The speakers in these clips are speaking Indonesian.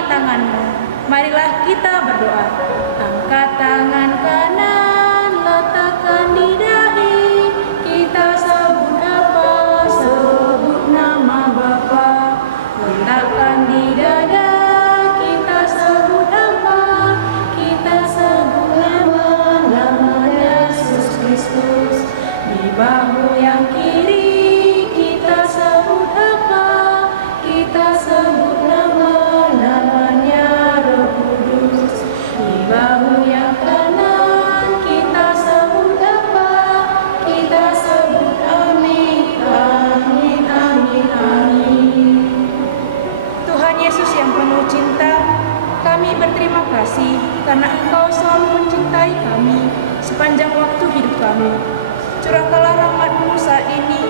telapak tanganmu. Marilah kita berdoa. Angkat tangan kanan, letakkan di dahi. Kita sebut apa? Sebut nama Bapa. Letakkan di dada. Kita sebut apa? Kita sebut nama Yesus Kristus. Di bahu yang kiri kita sebut apa? Kita sebut namanya Roh Kudus. Di bahu yang kanan kita sebut apa? Kita sebut amin, amin, amin, amin. Tuhan Yesus yang penuh cinta, kami berterima kasih karena Engkau selalu mencintai kami sepanjang waktu hidup kami. Curahkanlah rahmat-Mu saat ini,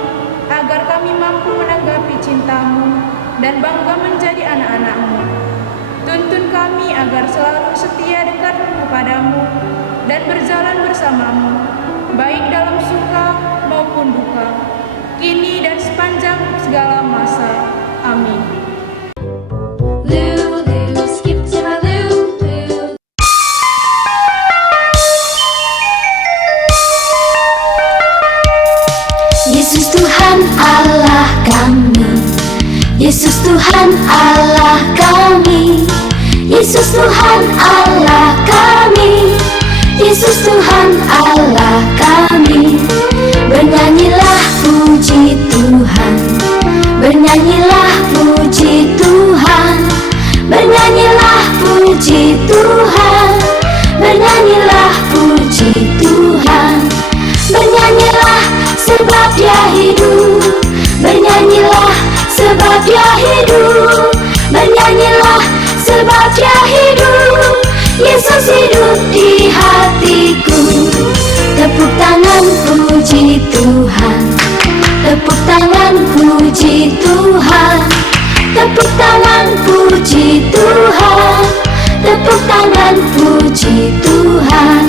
agar kami mampu menanggapi cinta-Mu dan bangga menjadi anak-anak-Mu. Tuntun kami agar selalu setia dekat kepadamu dan berjalan bersamamu, baik dalam suka maupun duka, kini dan sepanjang segala masa. Amin. Yesus Tuhan Allah kami, Yesus Tuhan Allah kami, Yesus Tuhan Allah kami, Yesus Tuhan Allah kami. Bernyanyilah puji Tuhan, bernyanyilah puji Tuhan, bernyanyilah puji Tuhan, bernyanyilah puji Tuhan. Bernyanyilah sebab Dia hidup, bernyanyilah sebab Dia hidup, bernyanyilah sebab Dia hidup. Yesus hidup di hatiku. Tepuk tangan puji Tuhan, tepuk tangan puji Tuhan, tepuk tangan puji Tuhan, tepuk tangan puji Tuhan.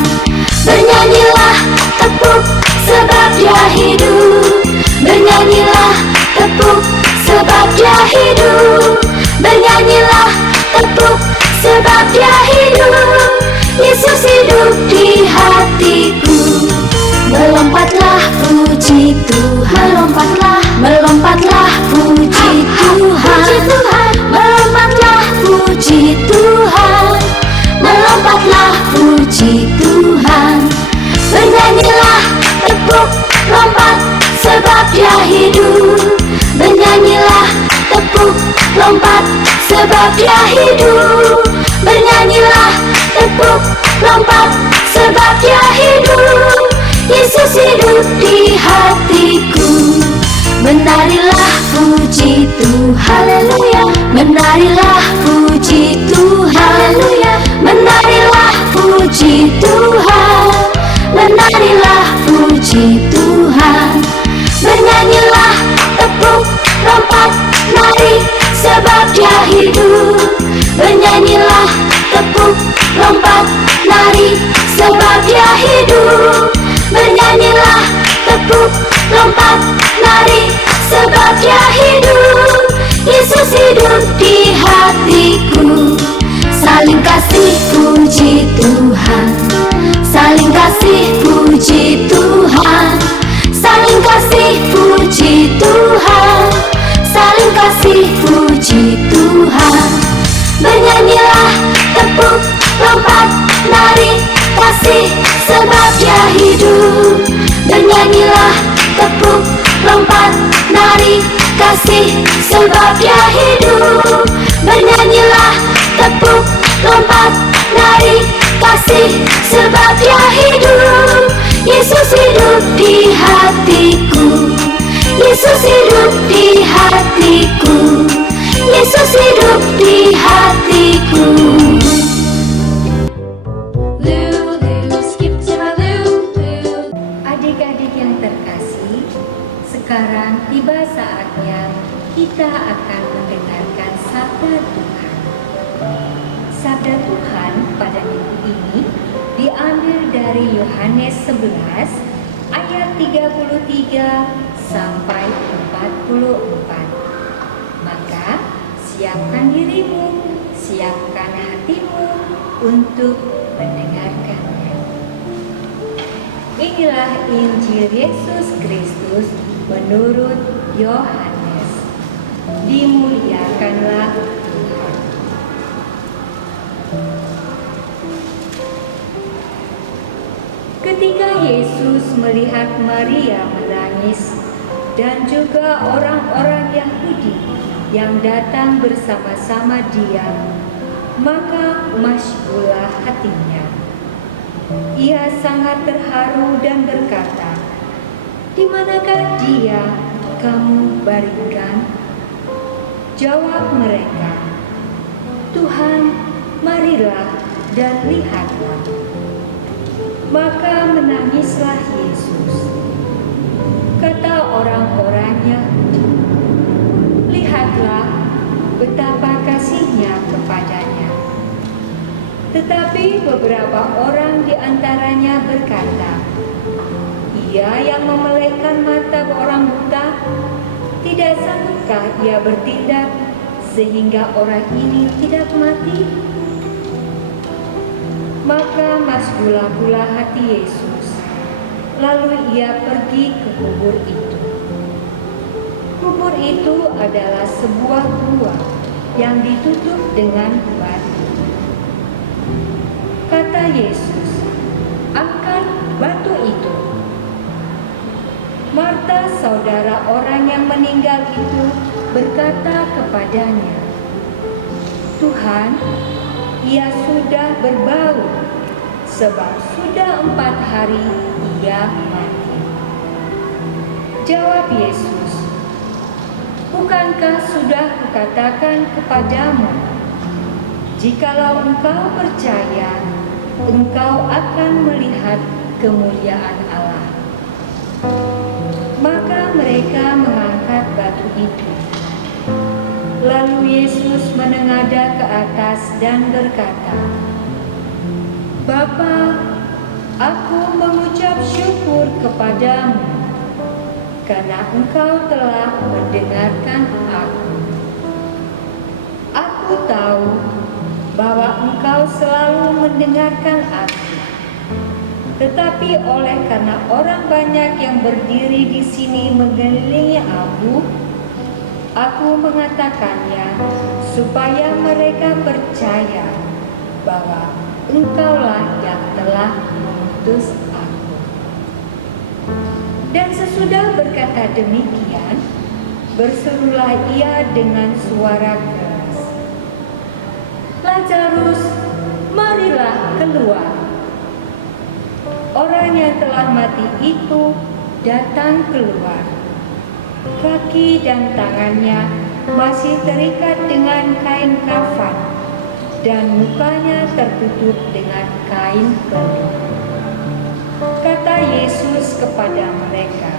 Bernyanyilah tepuk sebab Dia hidup, bernyanyilah tepuk sebab Dia hidup, bernyanyilah tepuk sebab Dia hidup. Yesus hidup di hatiku. Melompatlah puji Tuhan, melompatlah, melompatlah puji Tuhan, melompatlah puji Tuhan, melompatlah puji Tuhan. Bernyanyilah tepuk lompat sebab Dia hidup, bernyanyilah tepuk lompat sebab Dia hidup, bernyanyilah tepuk lompat sebab Dia hidup. Yesus hidup di hatiku. Menarilah puji Tuhan, haleluya. Menarilah puji Tuhan, haleluya. Menarilah puji Tuhan, menarilah puji Tuhan. Bernyanyilah tepuk lompat nari sebab Dia hidup, bernyanyilah tepuk lompat nari sebab Dia hidup, bernyanyilah tepuk lompat nari sebab Dia hidup. Yesus hidup di hatiku. Saling kasih puji Tuhan, saling kasih puji Tuhan, saling kasih puji Tuhan, saling kasih puji Tuhan. Bernyanyilah tepuk lompat nari kasih sebab Dia hidup, bernyanyilah tepuk lompat nari kasih sebab Dia hidup, bernyanyilah tepuk lompat nari kasih sebab Dia hidup. Yesus hidup di hatiku, Yesus hidup di hatiku, Yesus hidup di hatiku. Adik-adik yang terkasih, sekarang tiba saatnya kita akan mendengarkan sabda Tuhan. Sabda Tuhan pada minggu ini diambil dari Yohanes 11 ayat 33 sampai 44. Maka siapkan dirimu, siapkan siapkan hatimu untuk mendengarkannya. Inilah Injil Yesus Kristus menurut Yohanes. Dimuliakanlah Tuhan. Ketika Yesus melihat Maria menangis dan juga orang-orang Yahudi yang datang bersama-sama dia, maka masyhurlah hatinya. Ia sangat terharu dan berkata, "Di manakah dia kamu baringkan?" Jawab mereka, "Tuhan, marilah dan lihatlah." Maka menangislah Yesus. Kata orang-orang Yahudi, "Lihatlah betapa kasihnya kepadanya." Tetapi beberapa orang di antaranya berkata, "Ia yang memelekkan mata orang buta, tidak sanggupkah ia bertindak sehingga orang ini tidak mati?" Maka masyhurlah pula hati Yesus. Lalu ia pergi ke kubur itu. Kubur itu adalah sebuah gua yang ditutup dengan batu. Kata Yesus, "Angkat batu itu." Marta, saudara orang yang meninggal itu, berkata kepadanya, "Tuhan, ia sudah berbau, sebab sudah 4 hari ia mati." Jawab Yesus, "Bukankah sudah kukatakan kepadamu, jikalau engkau percaya, engkau akan melihat kemuliaan Allah?" Maka mereka mengangkat batu itu. Lalu Yesus menengadah ke atas dan berkata, "Bapa, aku mengucap syukur kepadamu, karena Engkau telah mendengarkan aku. Aku tahu bahwa Engkau selalu mendengarkan aku. Tetapi oleh karena orang banyak yang berdiri di sini mengelilingi aku mengatakannya supaya mereka percaya bahwa Engkaulah yang telah mengutus aku." Dan sesudah berkata demikian, berserulah ia dengan suara keras, "Lazarus, marilah keluar." Orang yang telah mati itu datang keluar. Kaki dan tangannya masih terikat dengan kain kafan, dan mukanya tertutup dengan kain belung. Kata Yesus kepada mereka,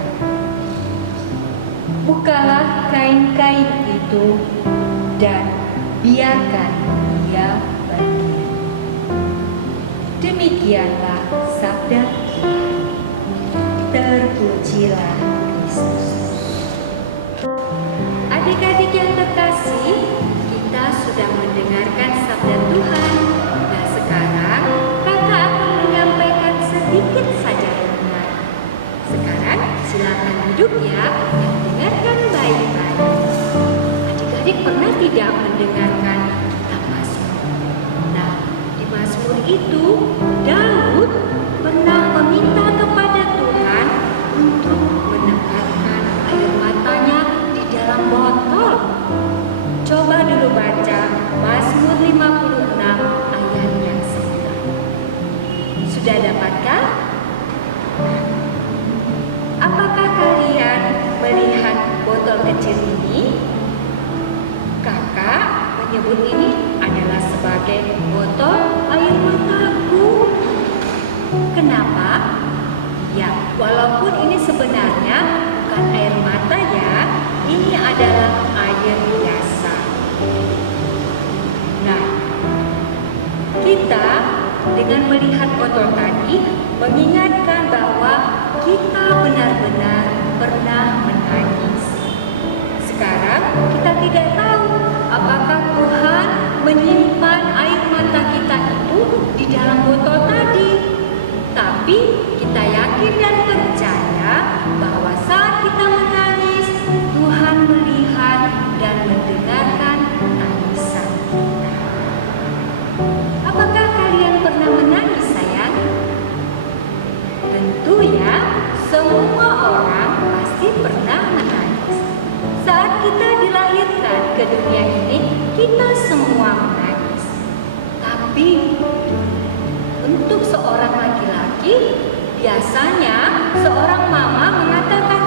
"Bukalah kain-kain itu dan biarkan ia pergi." Demikianlah sabda Tuhan. Terpujilah Kristus. Adik-adik yang terkasih, kita sudah mendengarkan sabda Tuhan. Dan sekarang kakak akan menyampaikan sedikit saja renungan. Sekarang silakan duduk ya dan dengarkan baik-baik. Adik-adik pernah tidak mendengarkan kitab Mazmur? Nah, di Mazmur itu Daud pernah meminta kepada Tuhan untuk menempatkan air matanya di dalam botol. Coba dulu baca Mazmur 56 ayat yang 9. Sudah dapatkah? Apakah kalian melihat botol kecil ini? Kakak menyebut ini adalah sebagai botol air mataku. Kenapa? Ya, walaupun ini sebenarnya bukan air mata ya, ini adalah air biasa. Nah, kita dengan melihat botol tadi mengingatkan bahwa kita benar-benar pernah menangis. Sekarang kita tidak tahu apakah Tuhan menyimpan air mata kita itu di dalam botol tadi. Tapi kita yakin dan percaya bahwa saat kita menangis, Tuhan melihat dan mendengarkan tangisan kita. Apakah kalian pernah menangis, sayang? Tentu ya, semua orang pasti pernah menangis. Saat kita dilahirkan ke dunia ini, kita semua menangis. Tapi untuk seorang laki-laki, biasanya seorang mama mengatakan,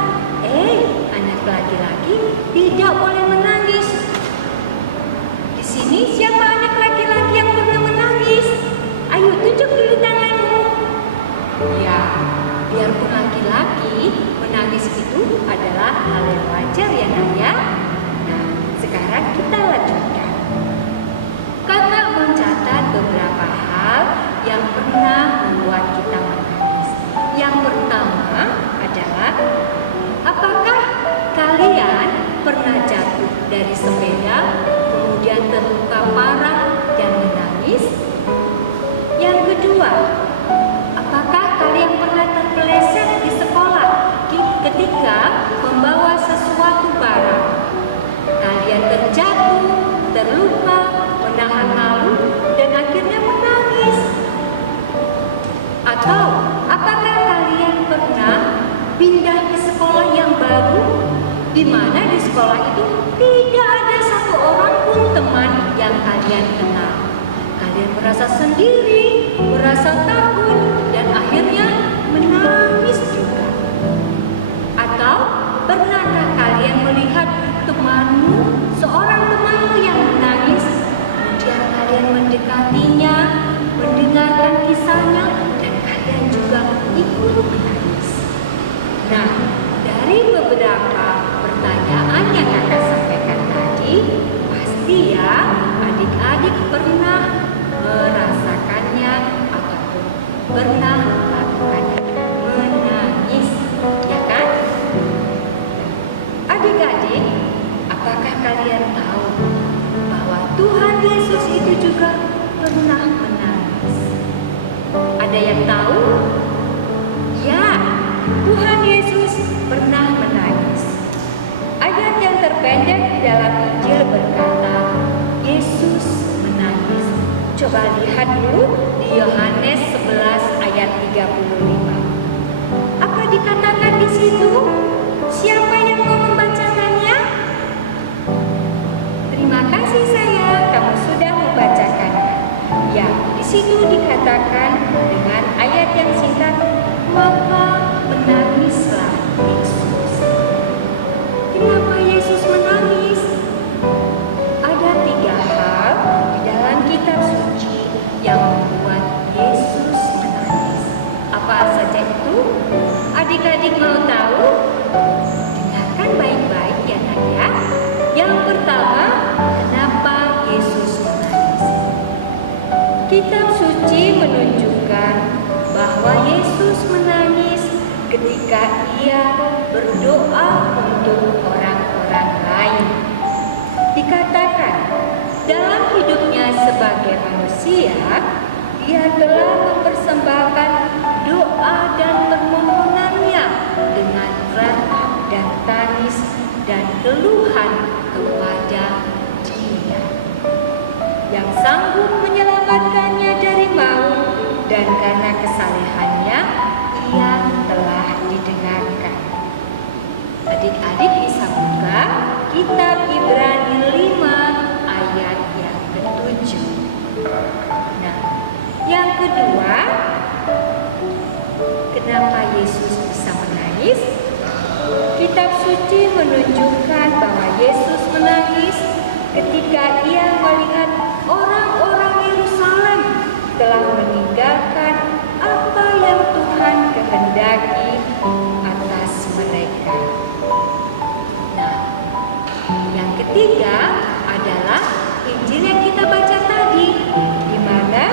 anak laki-laki tidak boleh menangis. Di sini siapa anak laki-laki yang pernah menangis? Ayo tunjuk dulu tanganmu. Ya, biarpun laki-laki, menangis itu adalah hal yang wajar ya nak ya. Nah, sekarang kita lanjutkan. Kakak mencatat beberapa hal yang pernah membuat kita menangis. Yang pertama adalah, apakah kalian pernah jatuh dari sepeda, kemudian terluka parah dan menangis? Yang kedua, apakah kalian pernah terpeleset di sekolah ketika membawa sesuatu barang? Kalian terjatuh, terluka, menahan malu, dan akhirnya menangis. Atau apakah kalian pernah pindah ke sekolah yang baru, di mana di sekolah itu tidak ada satu orang pun teman yang kalian kenal? Kalian merasa sendiri, merasa takut, dan akhirnya menangis juga. Atau pernahkah kalian melihat temanmu, seorang temanmu yang menangis, kemudian kalian mendekatinya, mendengarkan kisahnya, dan kalian juga ikut menangis? Nah, dari beberapa pertanyaan yang kakak sampaikan tadi, pasti ya adik-adik pernah merasakannya ataupun pernah melakukannya, menangis, ya kan? Adik-adik, apakah kalian tahu bahwa Tuhan Yesus itu juga pernah menangis? Ada yang tahu? Ya, Tuhan Yesus pernah menangis. Ayat yang terpendek di dalam Injil berkata, Yesus menangis. Coba lihat dulu di Yohanes 11 ayat 35. Apa dikatakan di situ? Siapa yang mau membacakannya? Terima kasih sayang, kamu sudah membacakannya. Ya, di situ dikatakan dengan ayat yang singkat, maka menangislah Yesus. Kenapa Yesus menangis? Ada 3 hal di dalam kitab suci yang membuat Yesus menangis. Apa saja itu? Adik-adik mau tahu? Dengarkan baik-baik ya nak ya. Yang pertama, kenapa Yesus menangis? Kitab suci menunjukkan bahwa Yesus menangis ketika ia berdoa untuk orang-orang lain. Dikatakan dalam hidupnya sebagai manusia, dia telah mempersembahkan doa dan permohonannya dengan ratap dan tangis dan keluhan kepada Dia yang sanggup menyelamatkannya dari maut, dan karena kesalehannya ia telah didengarkan. Adik-adik bisa buka kitab Ibrani 5 ayat yang ke-7. Nah, yang kedua, kenapa Yesus bisa menangis? Kitab suci menunjukkan bahwa Yesus menangis ketika ia melihat orang-orang Yerusalem telah meninggalkan apa yang Tuhan kehendaki atas mereka. Nah, yang ketiga adalah Injil yang kita baca tadi, di mana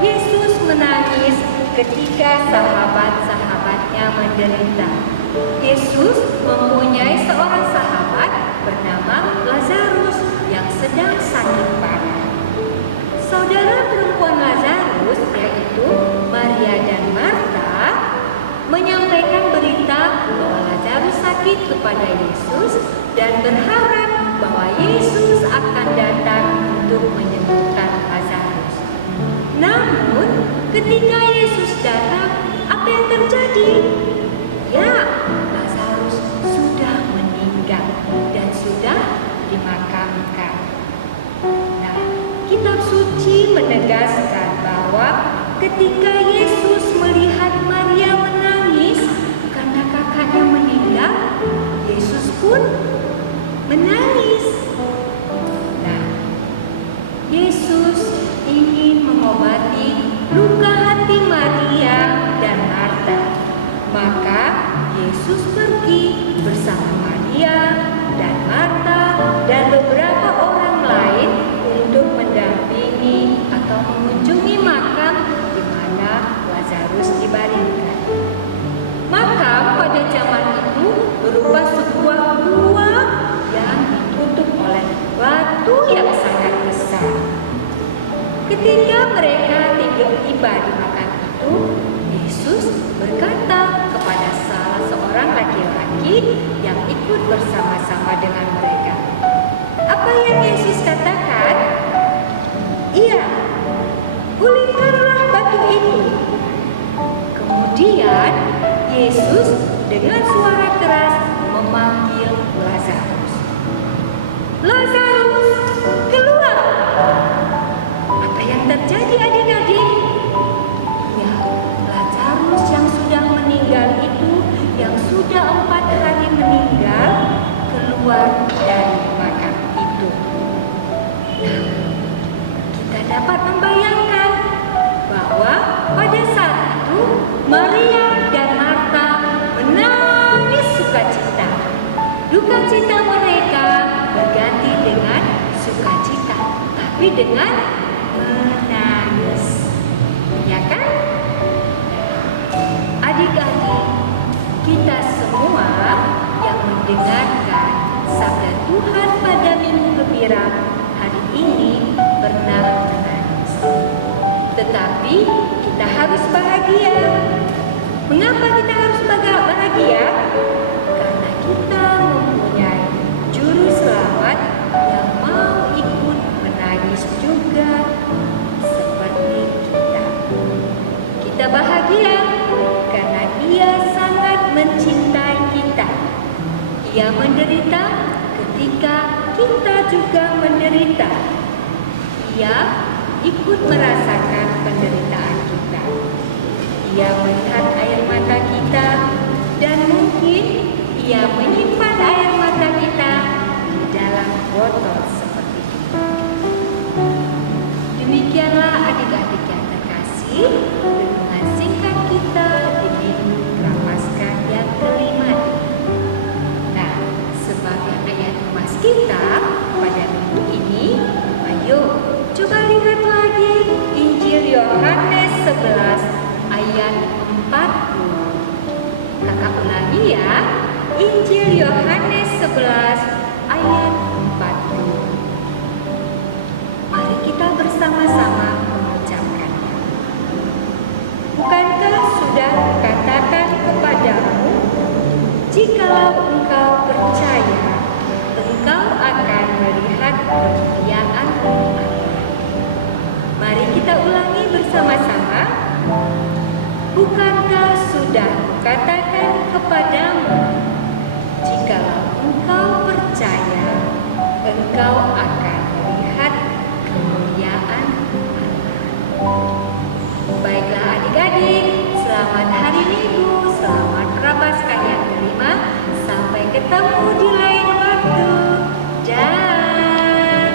Yesus menangis ketika sahabat-sahabatnya menderita. Yesus mempunyai seorang sahabat bernama Lazarus yang sedang sakit parah. saudara perempuan Lazarus, yaitu Maria dan Marta, menyampaikan berita bahwa Lazarus sakit kepada Yesus dan berharap bahwa Yesus akan datang untuk menyembuhkan Lazarus. Namun, ketika Yesus datang, apa yang terjadi? Ya, Lazarus sudah meninggal dan sudah dimakamkan. Nah, kitab suci menegaskan bahwa ketika Yesus melihat Maria menangis karena kakaknya meninggal, Yesus pun menangis. Nah, Yesus ingin mengobati luka hati Maria dan Marta. Maka Yesus pergi bersama Maria dan Marta dan beberapa orang lain untuk mendampingi atau mengunjungi makam di mana Lazarus dibaringkan. Makam pada zaman itu berupa sebuah gua yang ditutup oleh batu yang sangat besar. Ketika mereka tiba di makam itu, Yesus berkata kepada salah seorang laki-laki yang ikut bersama-sama dengan mereka. Apa yang Yesus katakan? Iya, gulingkanlah batu itu. Kemudian Yesus dengan suara keras memanggil Lazarus. Lazarus, keluar! Apa yang terjadi adik-adik? Ya, Lazarus yang sudah meninggal itu, yang sudah 4 hari meninggal, keluar dari makam itu. Nah, kita dapat membayangkan bahwa pada saat itu Maria dan Marta menangis sukacita. Duka cita mereka berganti dengan sukacita, tapi dengan menangis. Ya kan? Adik-adik, kita semua yang mendengarkan sabda Tuhan pada Minggu Gembira hari ini pernah menangis. Tetapi kita harus bahagia. Mengapa kita harus bahagia? Karena kita mempunyai juru selamat yang mau ikut menangis juga seperti kita. Kita bahagia karena Dia sangat mencintai kita. Ia menderita ketika kita juga menderita. Ia ikut merasakan penderitaan kita. Ia melihat air mata kita dan mungkin Ia menyimpan air mata kita di dalam botol seperti ini. Demikianlah adik-adik yang terkasih, renungan singkat kita di Minggu Prapaskah yang kelima ini. Nah, sebagai ayat emas kita pada minggu ini, ayo coba lihat lagi Injil Yohanes 11 ayat 40. Kakak ulangi ya, Injil Yohanes 11 ayat 40. Mari kita bersama-sama mengucapkannya. Bukankah sudah kukatakan kepadamu, jikalau engkau percaya, engkau akan melihat kemuliaan Allah. Mari kita ulangi bersama-sama. Bukankah sudah kukatakan kepadamu, jikalau engkau percaya, engkau akan melihat kemuliaan Allah. Baiklah adik-adik, selamat hari Minggu, selamat Prapaskah yang kelima. Sampai ketemu di lain waktu. Dan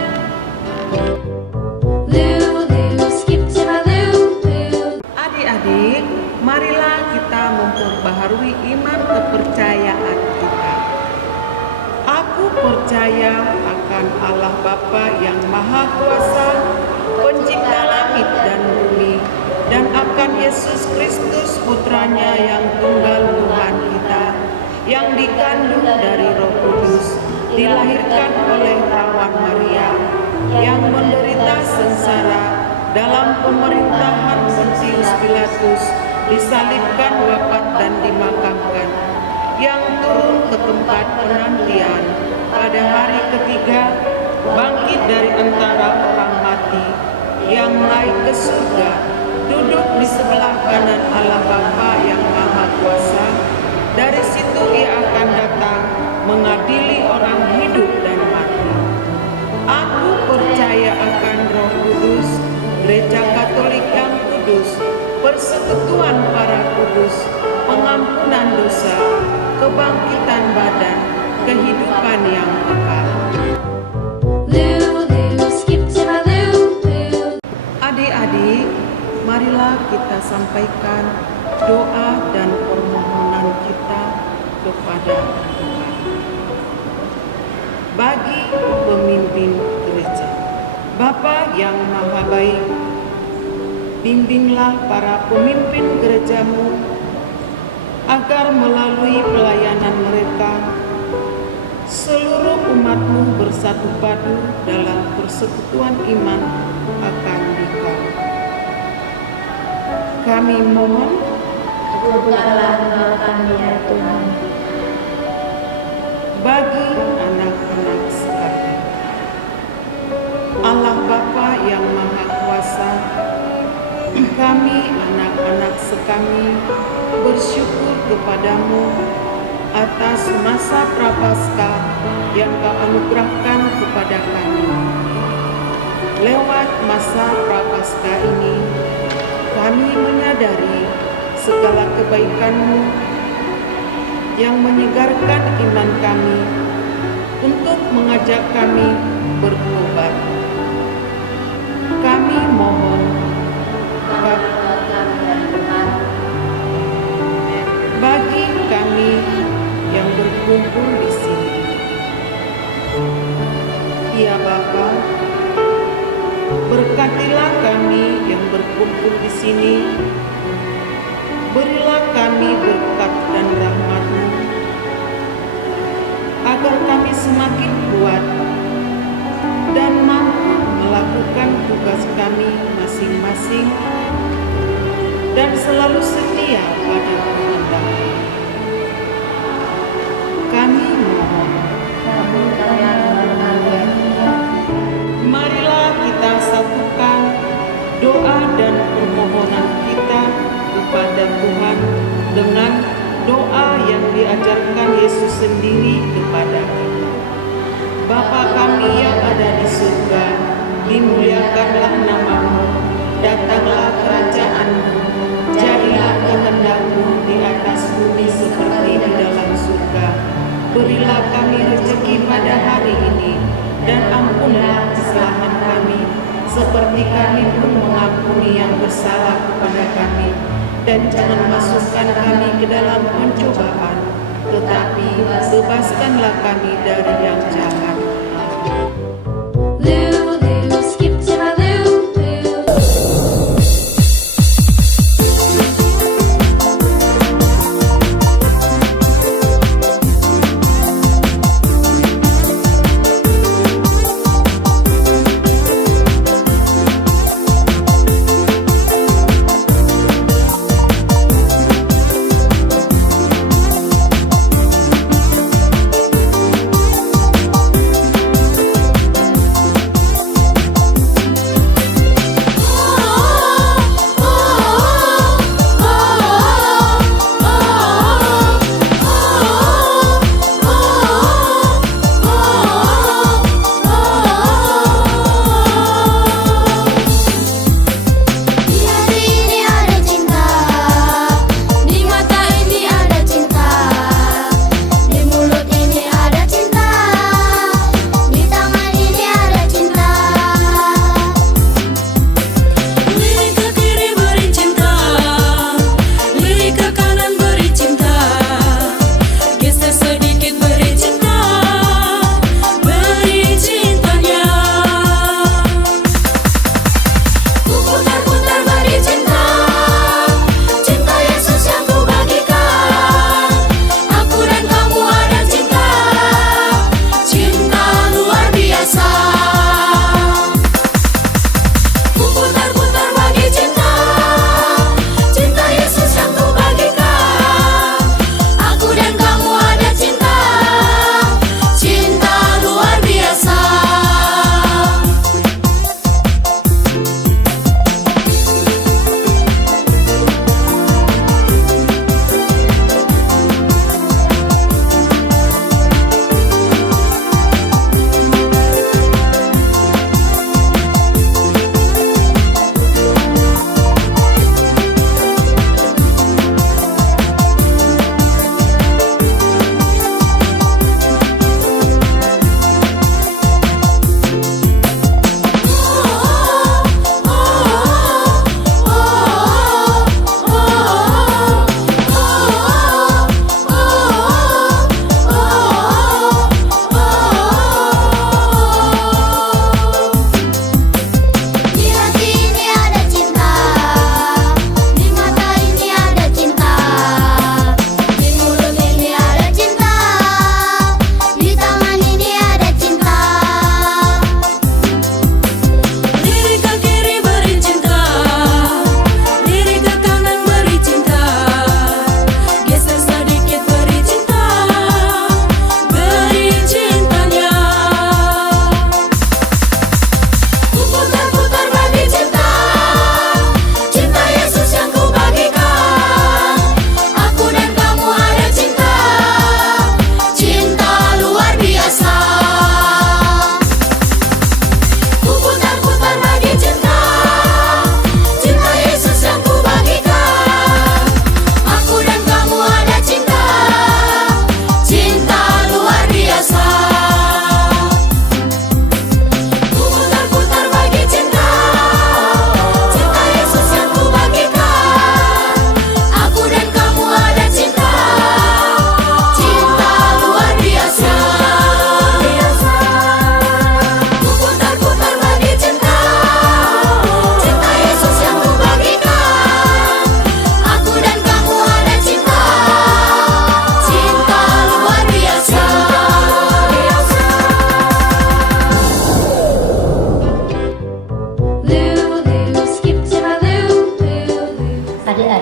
Adik-adik, marilah kita memperbaharui iman kepercayaan kita. Aku percaya akan Allah Bapa yang Maha Kuasa, Pencipta langit dan bumi, dan akan Yesus Kristus Putranya yang tunggal Tuhan kita, yang dikandung dari Roh Kudus, dilahirkan oleh perawan Maria, yang menderita sengsara dalam pemerintahan Pontius Pilatus disalibkan, wafat dan dimakamkan, yang turun ke tempat penantian pada hari ketiga, bangkit dari antara orang mati, yang naik ke surga, duduk di sebelah kanan Allah Bapa yang Maha Kuasa. Dari situ ia akan datang mengadili orang hidup dan mati. Aku percaya akan Roh Kudus, Gereja Katolik yang kudus, persekutuan para kudus, pengampunan dosa, kebangkitan badan, kehidupan yang kekal. Adik-adik, marilah kita sampaikan doa dan permohonan kita kepada Tuhan. Bagi pemimpin gereja, Bapa yang Maha Baik, bimbinglah para pemimpin gerejamu agar melalui pelayanan mereka seluruh umatmu bersatu padu dalam persekutuan iman akan Dikau. Kami mohon, Bukalah engkau kami ya Tuhan. bagi anak-anak sekalian, Allah Bapa yang Maha Kuasa, kami anak-anak sekami bersyukur kepadamu atas masa Prapaskah yang Kau anugerahkan kepada kami. Lewat masa Prapaskah ini, kami menyadari segala kebaikan-Mu yang menyegarkan iman kami untuk mengajak kami bertobat. Kami mohon bagi kami yang berkumpul di sini. Ya Bapa, berkatilah kami yang berkumpul di sini. Berilah kami berkat dan rahmat-Mu, agar kami semakin kuat dan mampu melakukan tugas kami masing-masing dan selalu setia pada kehendak-Mu. Kami mohon, marilah kita satukan doa dan permohonan kita kepada Tuhan dengan doa yang diajarkan Yesus sendiri kepada kita. Bapa kami yang ada di surga, dimuliakanlah nama-Mu, datanglah kerajaan-Mu, jadilah kehendak-Mu di atas bumi seperti di dalam surga. Berilah kami rezeki pada hari ini, dan ampunlah kesalahan kami, seperti kami pun mengampuni yang bersalah kepada kami. Dan jangan masukkan kami ke dalam pencobaan, tetapi bebaskanlah kami dari yang jahat.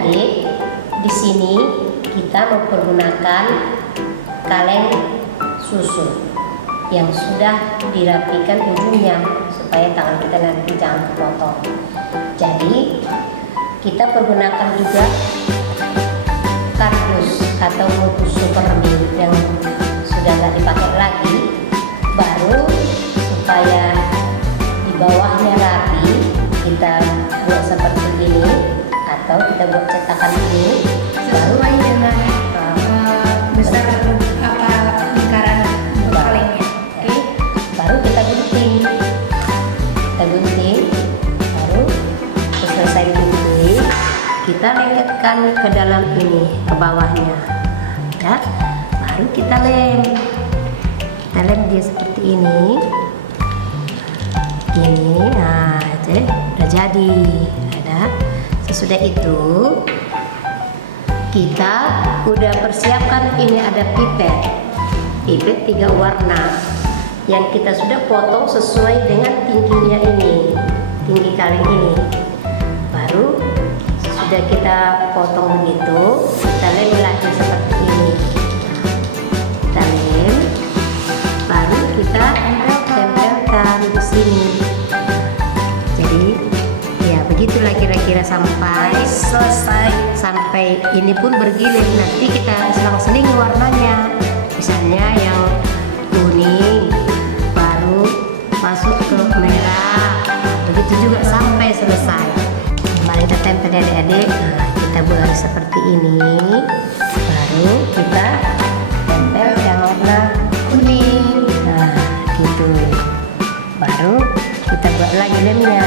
adik-adik, di sini kita mempergunakan kaleng susu yang sudah dirapikan ujungnya supaya tangan kita nanti jangan kepotong. Jadi kita pergunakan juga kardus atau mutu supermil yang sudah nggak dipakai lagi, baru supaya di bawahnya rapi kita buat seperti ini atau kita buat cetakan ini Sesuai dengan besar lingkaran kalengnya. Oke, baru kita gunting, baru selesai gunting kita lengketkan ke dalam ini, ke bawahnya ya, baru kita lem dia seperti ini. Nah udah jadi. Sesudah itu kita udah persiapkan, ini ada pipet 3 warna yang kita sudah potong sesuai dengan tingginya ini, tinggi kaleng ini. Baru sudah kita potong begitu, kita lem lagi seperti ini. Kita lem, baru kita tempelkan di sini. Jadi ya begitulah kira-kira sampai selesai, sampai ini pun bergilir. Nanti kita selang-seling warnanya, misalnya yang kuning baru masuk ke merah, begitu juga sampai selesai. Mari kita tempel adik-adik. Kita buat seperti ini, baru kita tempel yang warna kuning. Nah gitu, baru kita buat lagi lemnya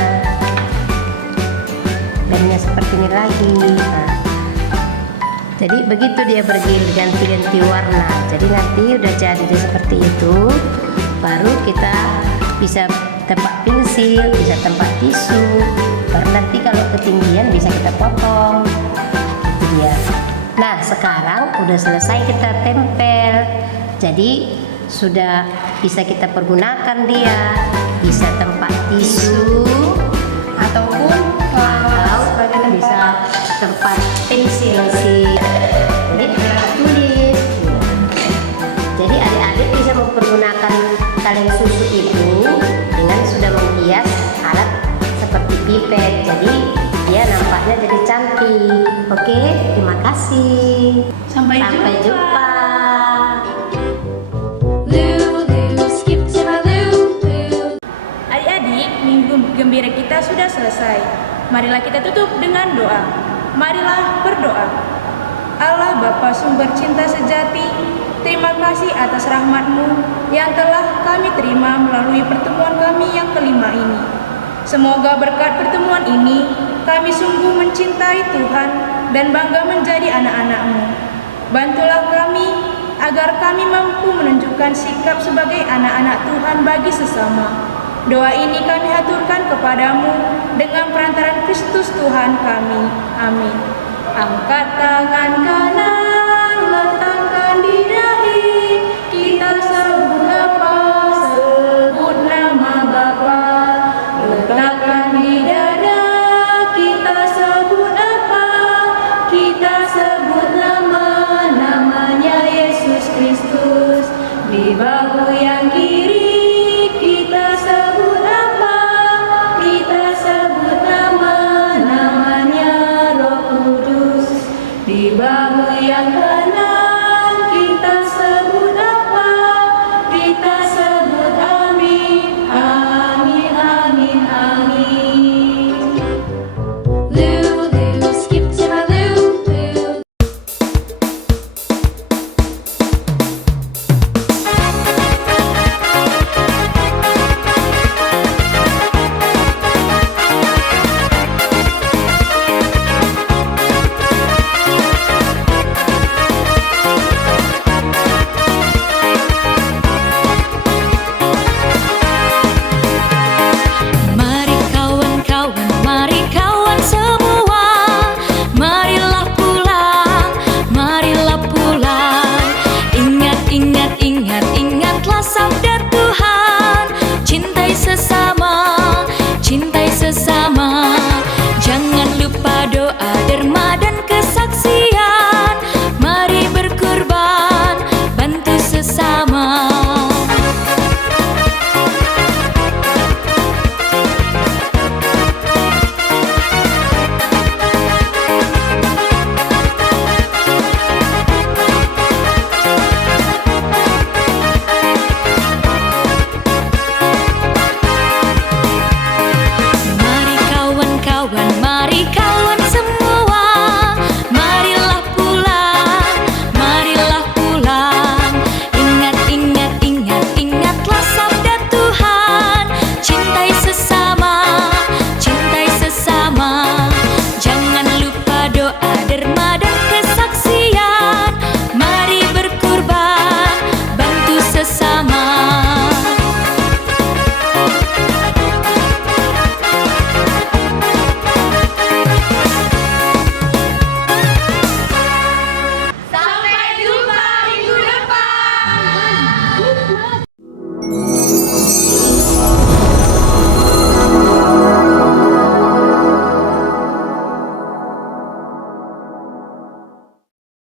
seperti ini lagi. Nah, jadi begitu dia bergilir, ganti-ganti warna. Jadi nanti udah jadi seperti itu, baru kita bisa tempat pensil, bisa tempat tisu, baru nanti kalau ketinggian bisa kita potong. Itu dia. Nah sekarang udah selesai kita tempel, jadi sudah bisa kita pergunakan dia, bisa tempat tisu Ataupun bisa tempat pensil sih. Jadi tempat tulis. Jadi adik-adik bisa mempergunakan kaleng susu itu dengan sudah menghias alat seperti pipet. Jadi dia nampaknya jadi cantik. Oke, terima kasih. Sampai jumpa. Adik-adik, minggu gembira kita sudah selesai. Marilah kita tutup dengan doa. Marilah berdoa. Allah Bapa sumber cinta sejati, terima kasih atas rahmat-Mu yang telah kami terima melalui pertemuan kami yang kelima ini. Semoga berkat pertemuan ini kami sungguh mencintai Tuhan dan bangga menjadi anak-anak-Mu. Bantulah kami agar kami mampu menunjukkan sikap sebagai anak-anak Tuhan bagi sesama. Doa ini kami haturkan kepadamu dengan perantaran Kristus Tuhan kami. Amin. Angkat tangan kanan, letakkan di dahi, kita sebut apa? Sebut nama Bapa. Letakkan di dada, kita sebut apa? Kita sebut namanya Yesus Kristus. Di bahu yang kiri Cintai sesama, jangan lupa doa derma.